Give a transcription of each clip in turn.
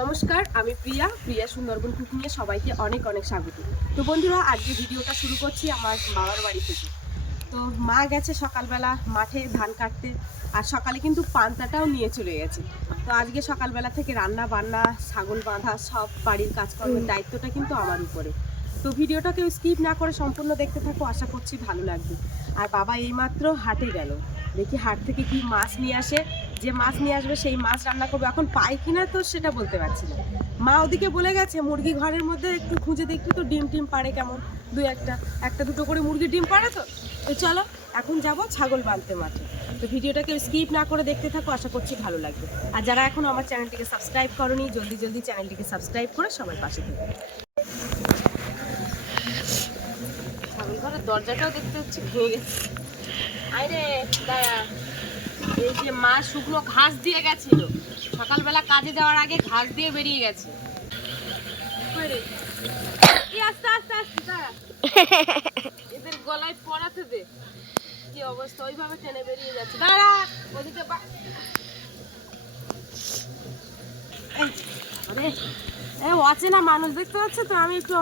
নমস্কার আমি প্রিয়া প্রিয়া সুন্দরবন কুকিংয়ে সবাইকে অনেক অনেক স্বাগত। তো বন্ধুরা আজকে ভিডিওটা শুরু করছি আমার বাবার বাড়ি থেকে। তো মা গেছে সকালবেলা মাঠে ধান কাটতে আর সকালে কিন্তু পান্তাটাও নিয়ে চলে গেছে। তো আজকে সকালবেলা থেকে রান্না বান্না ছাগল বাঁধা সব বাড়ির কাজকর্মের দায়িত্বটা কিন্তু আমার উপরে। তো ভিডিওটা কেউ স্কিপ না করে সম্পূর্ণ দেখতে থাকো আশা করছি ভালো লাগবে। আর বাবা এইমাত্র হাটে গেল। দেখি হাট থেকে কি মাছ নিয়ে আসে। যে মাছ নিয়ে আসবে সেই মাছ রান্না করব। এখন পাই কিনা তো সেটা বলতে পারছি না। মা ওদিকে বলে গেছে, মুরগি ঘরের মধ্যে একটু খুঁজে দেখি তো, ডিম টিম পারে কেমন? দু একটা একটা দুটো করে মুরগি ডিম পারে তো? তো চলো, এখন যাব ছাগল বাঁধতে মাঠে। তো ভিডিওটাকে স্কিপ না করে দেখতে থাকো, আশা করছি ভালো লাগবে। আর যারা এখন আমার চ্যানেলটিকে সাবস্ক্রাইব করনি, জলদি জলদি চ্যানেলটিকে সাবস্ক্রাইব করে সবার পাশে থেকে। ছাগল ঘরের দরজাটাও দেখতে হচ্ছে, ভেঙে গেছে। আরে দাঁড়া। এই যে মা শুকনো ঘাস দিয়ে গেছিল। সকালবেলা কাজে যাওয়ার আগে ঘাস দিয়ে বেরিয়ে গেছে। আস্তে আস্তে আস্তে, দাঁড়া। এদের গলায় পড়াতে দে। অবস্থা? ওইভাবে টেনে বেরিয়ে যাচ্ছে। দাঁড়া, ওদিকে এ, অচেনা মানুষ দেখতে পাচ্ছে তো? আমি একটু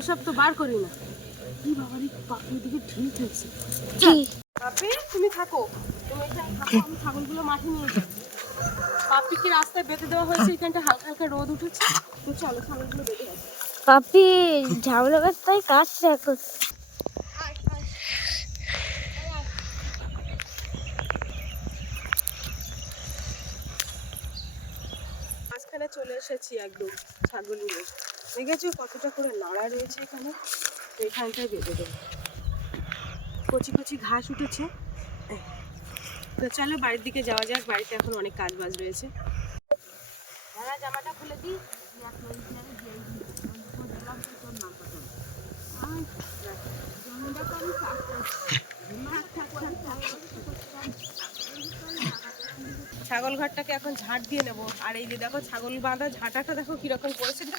এসব তো বার করি না। কি বাবারি দিকে ঢিল ঠেকছে পাপি তুমি থাকো। তুমি এখানে থাকো আমি ছাগলগুলো মাঠে নিয়ে যাই। পাপিকে রাস্তায় বেঁধে দেওয়া হয়েছে এখানটা হালকা হালকা রোদ উঠেছে। তো চলো ছাগলগুলো বেঁধে আসি পাপি ঝামেলা তাই কাজটা এখন মাঝখানে চলে এসেছি একদম ছাগল নিয়ে। দেখেছ কতটা করে নাড়া রয়েছে এখানে? তো এখানটায় বেঁধে দেবো। কচি কচি ঘাস উঠেছে। তো চলো বাড়ির দিকে যাওয়া যাক, বাড়িতে এখন অনেক কাজ বাজ রয়েছে। দাদা, জামাটা খুলে দিই। ছাগল ঘরটাকে এখন ঝাড় দিয়ে নেব। আর এই যে দেখো, ছাগল বাঁধা ঝাঁটাটা দেখো কীরকম করেছে ঠিক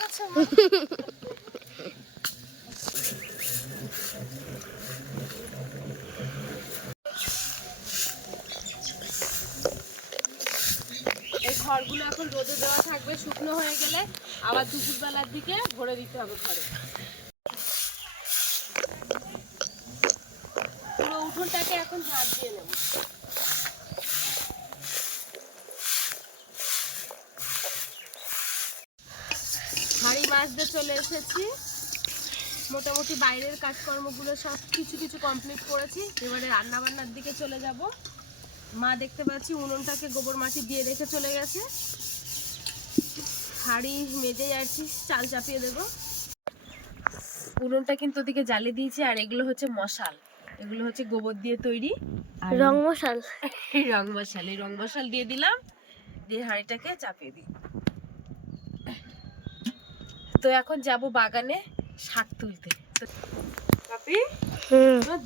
ঘরগুলো এখন রোদে দেওয়া থাকবে, শুকনো হয়ে গেলে আবার দুপুরবেলার দিকে ভরে দিতে হবে ঘরে। পুরো উঠোনটাকে এখন ঝাড় দিয়ে নেব। হাঁড়ি মাছ দিয়ে চলে এসেছি। মোটামুটি বাইরের কাজকর্মগুলো সব কিছু কিছু কমপ্লিট করেছি। এবারে রান্নাবান্নার দিকে চলে যাব। মা দেখতে পাচ্ছি উনুনটাকে গোবর মাটি দিয়ে রেখে চলে গেছে। হাঁড়ি মেজে যাচ্ছি চাল চাপিয়ে দেবো। উনুনটা কিন্তু ওদিকে জ্বালিয়ে দিয়েছি আর এগুলো হচ্ছে মশাল। এগুলো হচ্ছে গোবর দিয়ে তৈরি। রং মশাল। এই রং মশাল এই রং মশাল দিয়ে দিলাম। দিয়ে হাঁড়িটাকে চাপিয়ে দিই। তো এখন যাব বাগানে শাক তুলতে। কাপি?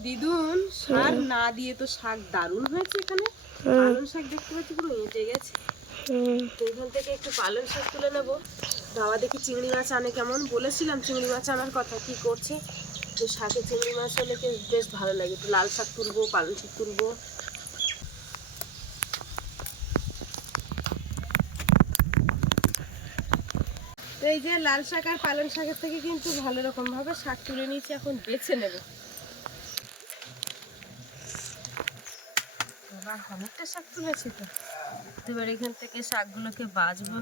দিদুন শাক না দিয়ে তো শাক দারুণ হয়েছে এখানে। পালং শাক দেখতে পাচ্ছি পুরো এঁটে গেছে। তো এখান থেকে একটু পালং শাক তুলে নেব। বাবা দেখি চিংড়ি মাছ আনে কেমন? বলেছিলাম চিংড়ি মাছ আনার কথা কি করছে? তো শাকে চিংড়ি মাছ হলে বেশ ভালো লাগে। একটু লাল শাক তুলবো পালং শাক তুলবো। তো এই যে লাল শাক আর পালং শাকের থেকে কিন্তু ভালো রকম ভাবে শাক তুলে নিয়েছি এখন বেছে নেব। অনেকটা শাক তুলেছি তো। এবার এখান থেকে শাকগুলোকে বাজবো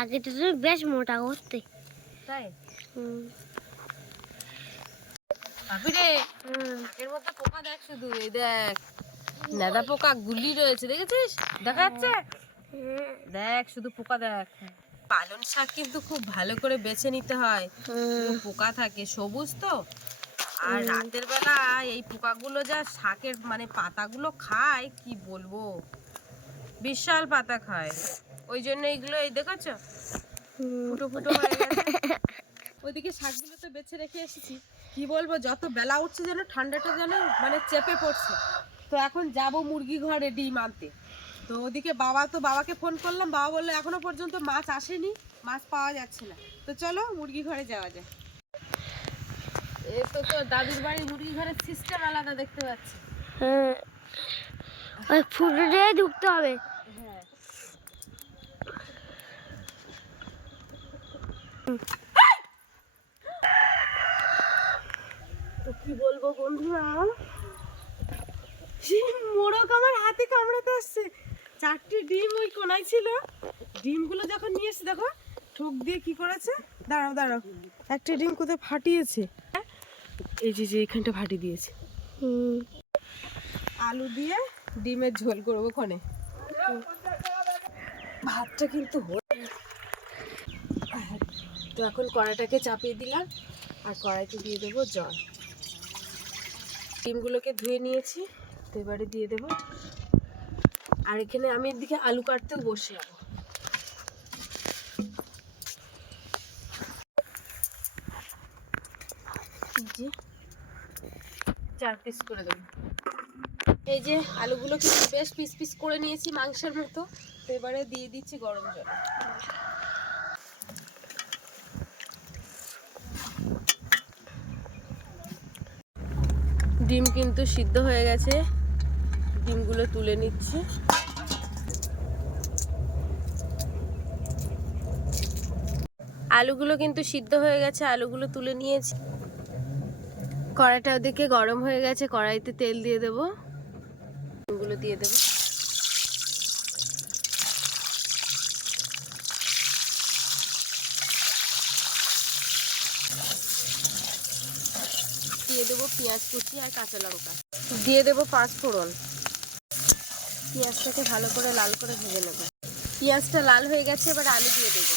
আগে তো তুমি বেশ মোটা করতে। তাই? হুম। এর মধ্যে পোকা দেখ শুধু এই দেখ। নেদা পোকা গুলি রয়েছে দেখেছিস? দেখা যাচ্ছে? দেখ শুধু পোকা দেখ। পালং শাক কিন্তু খুব ভালো করে বেছে নিতে হয়। পোকা থাকে সবুজ তো। আর রাতের বেলা এই পোকাগুলো যা শাকের মানে পাতাগুলো খায় কি বলব? বিশাল পাতা খায়। ওই জন্য এইগুলো এই দেখেছ? ফুটো ফুটো হয়ে গেছে। ওইদিকে শাকগুলো তো বেছে রেখে এসেছি। কি বলব যত বেলা উঠছে যেন ঠান্ডাটা যেন মানে চেপে পড়ছে। তো এখন যাব মুরগি ঘরে ডিম আনতে। তো ওদিকে বাবা তো বাবাকে ফোন করলাম বাবা বলল এখনও পর্যন্ত মাছ আসেনি মাছ পাওয়া যাচ্ছে না। তো চলো মুরগি ঘরে যাওয়া যায় এ তো তো দাদুর বাড়ি মুরগি ঘরের সিস্টেম আলাদা দেখতে পাচ্ছি। হ্যাঁ। ওই ফুটো ঢুকতে হবে। হ্যাঁ। তো কি বলব বন্ধুরা? হাতে কামড়াতে আসছে। চারটে ডিম ওই কোনায় ছিল। ডিমগুলো যখন নিয়ে এসে দেখো, ঠোক দিয়ে কি করেছে? দাঁড়াও দাঁড়াও। একটা ডিম কোথায় ফাটিয়েছে? এই যে যে এখানটা ফাটি দিয়েছে। আলু দিয়ে ডিমের ঝোল করব ক্ষণে ভাতটা কিন্তু তো এখন কড়াইটাকে চাপিয়ে দিলাম, আর কড়াইতে দিয়ে দেবো জল। ডিমগুলোকে ধুয়ে নিয়েছি। তো এবারে দিয়ে দেবো। আর এখানে আমি এদিকে আলু কাটতেও বসে যাব। চার পিস করে দেবো। এই যে আলুগুলো কিন্তু বেশ পিস পিস করে নিয়েছি মাংসের মতো। তো এবারে দিয়ে দিচ্ছি গরম জল। ডিম কিন্তু সিদ্ধ হয়ে গেছে। ডিমগুলো তুলে নিচ্ছি। আলুগুলো কিন্তু সিদ্ধ হয়ে গেছে, আলুগুলো তুলে নিয়েছি। কড়াইটা ওদিকে গরম হয়ে গেছে, কড়াইতে তেল দিয়ে দেবো। ডিমগুলো দিয়ে দেবো। দিয়ে দেবো পেঁয়াজ কুচি আর কাঁচা লঙ্কা। দিয়ে দেবো পাঁচ ফোড়ন। পেঁয়াজটাকে ভালো করে লাল করে ভেজে নেব। পেঁয়াজটা লাল হয়ে গেছে, এবার আলু দিয়ে দেবো।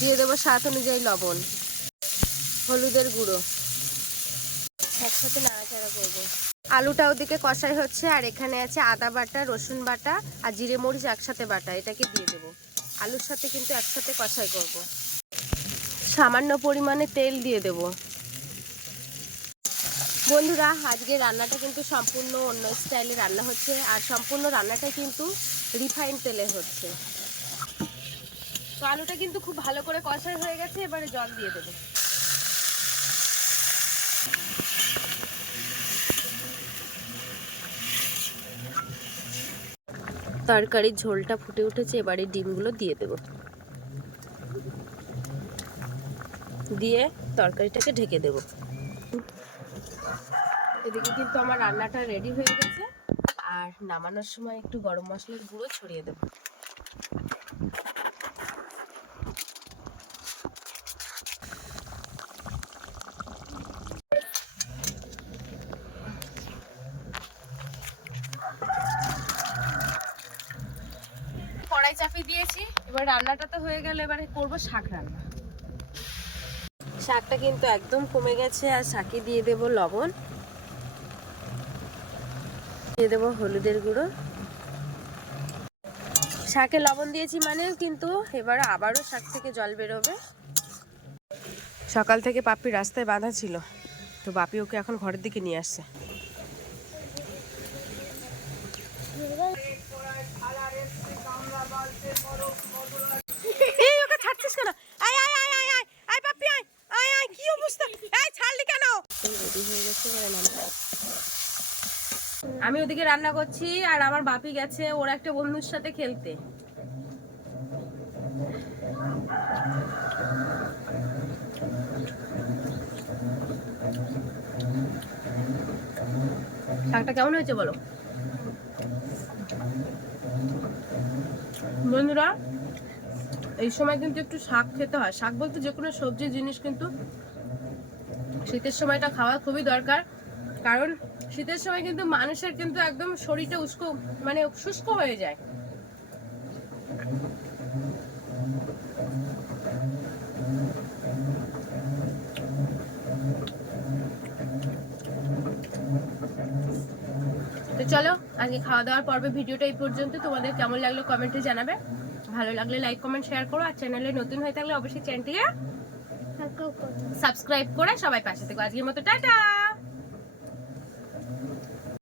দিয়ে দেবো স্বাদ অনুযায়ী লবণ, হলুদের গুঁড়ো। একসাথে নাড়াচাড়া করব। আলুটা ওদিকে কষাই হচ্ছে, আর এখানে আছে আদা বাটা, রসুন বাটা, আর জিরে মরিচ একসাথে বাটা, এটাকে দিয়ে দেবো। আলুর সাথে কিন্তু একসাথে কষাই করব। সামান্য পরিমাণে তেল দিয়ে দেব। বন্ধুরা আজকে রান্নাটা কিন্তু সম্পূর্ণ অন্য স্টাইলে রান্না হচ্ছে আর সম্পূর্ণ রান্নাটা কিন্তু রিফাইন তেলে হচ্ছে। তো আলুটা কিন্তু খুব ভালো করে কষাই হয়ে গেছে, এবারে জল দিয়ে দেবো। তরকারির ঝোলটা ফুটে উঠেছে, এবারে ডিমগুলো দিয়ে দেব। দিয়ে তরকারিটাকে ঢেকে দেব। এদিকে কিন্তু আমার রান্নাটা রেডি হয়ে গেছে। আর নামানোর সময় একটু গরম মশলার গুঁড়ো ছড়িয়ে দেব। কড়াই চাপিয়ে দিয়েছি। এবার রান্নাটা তো হয়ে গেল, এবারে করব শাক রান্না। শাকটা কিন্তু একদম কমে গেছে, আর শাকে দিয়ে দেব লবণ। দিয়ে দেবো হলুদের গুঁড়ো। শাকে লবণ দিয়েছি মানে কিন্তু এবারে আবারও শাক থেকে জল বেরোবে। সকাল থেকে পাপি রাস্তায় বাঁধা ছিল, তো বাপি ওকে এখন ঘরের দিকে নিয়ে আসছে এই ওকে ছাড়ছিস কেন আয় আয় আয় আয় আয় আয় পাপ্পি আয় আয় আয় কি অবস্থা এই ছাড়লি কেন রেডি হয়ে গেছে এবারে নামা আমি ওদিকে রান্না করছি আর আমার বাপি গেছে ওর একটা বন্ধুর সাথে খেলতে। শাকটা কেমন হয়েছে বলো? বন্ধুরা, এই সময় কিন্তু একটু শাক খেতে হয়। শাক বলতে যে কোনো সবজি জিনিস কিন্তু শীতের সময়টা খাওয়া খুবই দরকার। কারণ শীতের সময় কিন্তু মানুষের কিন্তু একদম শরীরটা উস্কো মানে শুষ্ক হয়ে যায়। তো চলো আজকে খাওয়া দাওয়ার পর্বে ভিডিওটা এই পর্যন্ত। তোমাদের কেমন লাগল কমেন্টে জানাবে। ভালো লাগলে লাইক কমেন্ট শেয়ার করো। আর চ্যানেলে নতুন হয়ে থাকলে অবশ্যই চ্যানেলটিকে সাবস্ক্রাইব করে সবাই পাশে থেকো। আজকের মতো টাটা!